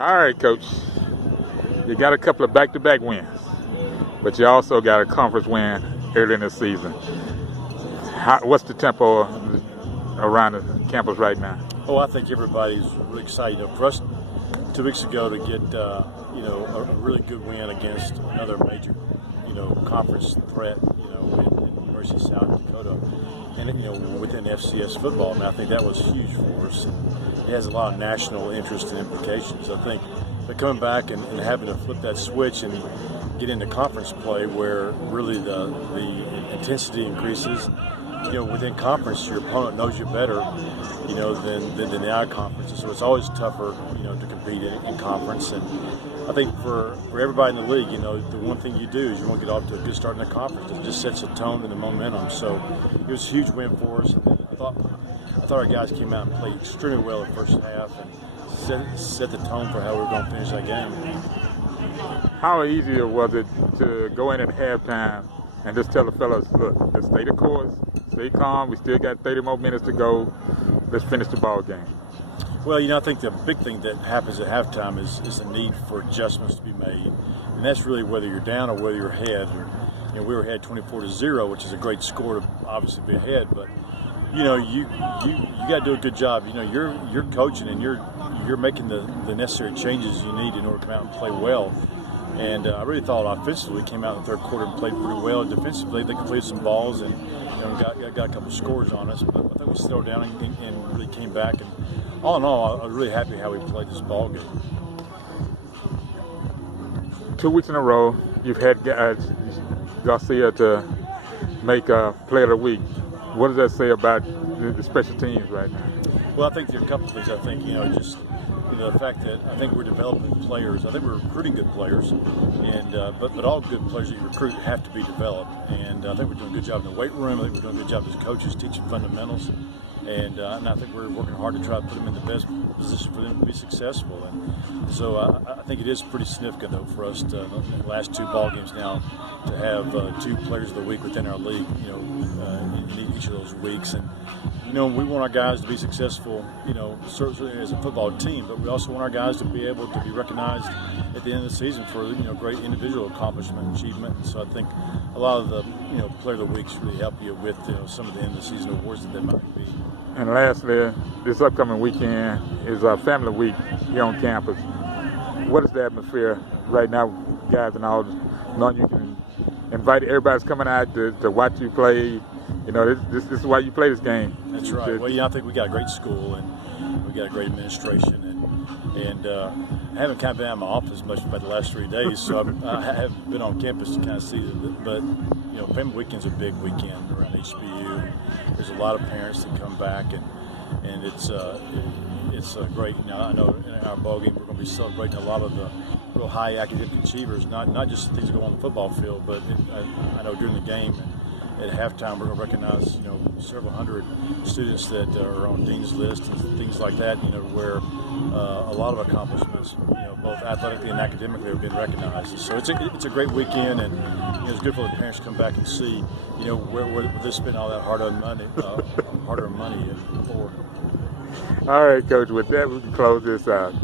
All right, Coach. You got a couple of back-to-back wins, but you also got a conference win early in the season. What's the tempo around the campus right now? Oh, I think everybody's really excited. For us, 2 weeks ago to get a really good win against another major conference threat in Mercy, South Dakota, and within FCS football. And I think that was huge for us. It has a lot of national interest and implications. I think they're coming back and having to flip that switch and get into conference play where really the intensity increases. Within conference, your opponent knows you better, than the out-conference. So it's always tougher, to compete in conference. And I think for everybody in the league, the one thing you do is you want to get off to a good start in the conference. It just sets the tone and the momentum. So it was a huge win for us. And I thought our guys came out and played extremely well in the first half and set the tone for how we were going to finish that game. How easier was it to go in at halftime and just tell the fellas, look, let's stay the course, stay calm, we still got 30 more minutes to go, let's finish the ball game? Well, I think the big thing that happens at halftime is the need for adjustments to be made. And that's really whether you're down or whether you're ahead. We were ahead 24-0, which is a great score to obviously be ahead, but you got to do a good job. You're coaching and you're making the necessary changes you need in order to come out and play well. And I really thought offensively we came out in the third quarter and played pretty well. Defensively, they completed some balls and got a couple scores on us. But I think we settled down and really came back. And all in all, I was really happy how we played this ball game. 2 weeks in a row, you've had Garcia to make a Player of the Week. What does that say about the special teams right now? Well, I think there are a couple of things. I think the fact that I think we're developing players. I think we're recruiting good players, and but all good players that you recruit have to be developed. And I think we're doing a good job in the weight room. I think we're doing a good job as coaches teaching fundamentals. And I think we're working hard to try to put them in the best position for them to be successful. And so I think it is pretty significant, though, for us to, in the last 2 ball games now, to have 2 players of the week within our league, in each of those weeks. And we want our guys to be successful, certainly as a football team, but we also want our guys to be able to be recognized at the end of the season for great individual accomplishment and achievement. And so I think a lot of the Player of the Weeks really help you with some of the end of the season awards that they might be. And lastly, this upcoming weekend is Family Week here on campus. What is the atmosphere right now, guys, and all? Knowing you can invite everybody's coming out to watch you play. This is why you play this game. That's right. Well, I think we got a great school and we got a great administration, and I haven't kind of been out of my office much about the last 3 days, so I haven't been on campus to kind of see it. But Family Weekend's a big weekend around HBU. There's a lot of parents that come back, and it's great. I know in our ball game we're going to be celebrating a lot of the real high academic achievers, not just the things that go on the football field, but I know during the game. At halftime, we're going to recognize, several hundred students that are on Dean's List and things like that, where a lot of accomplishments, both athletically and academically, have been recognized. So it's a great weekend, and it's good for the parents to come back and see, where they spend all that hard-earned money for. All right, Coach. With that, we can close this out.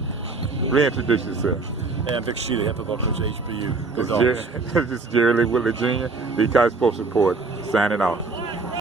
Reintroduce yourself. Hey, I'm Vic Shealy, head football coach at HBU. Go Dogs. This is Jerry Lee Whitley Jr., the College Sports Report, signing off.